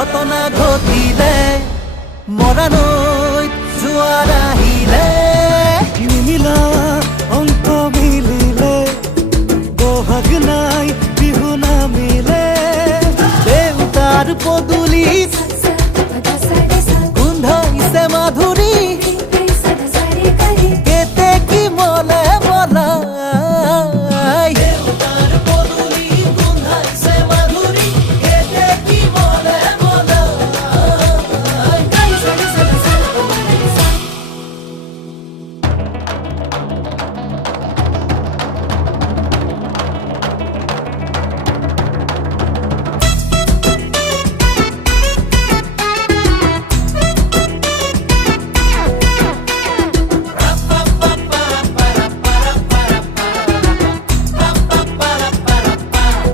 ঘটনা ঘটিলে মৰা নৈত জোৱাৰ আহিলে নিমিলা অংক মিলিলে বহাগ নাই বিহু নামিলে দেউতাৰ পদূলিত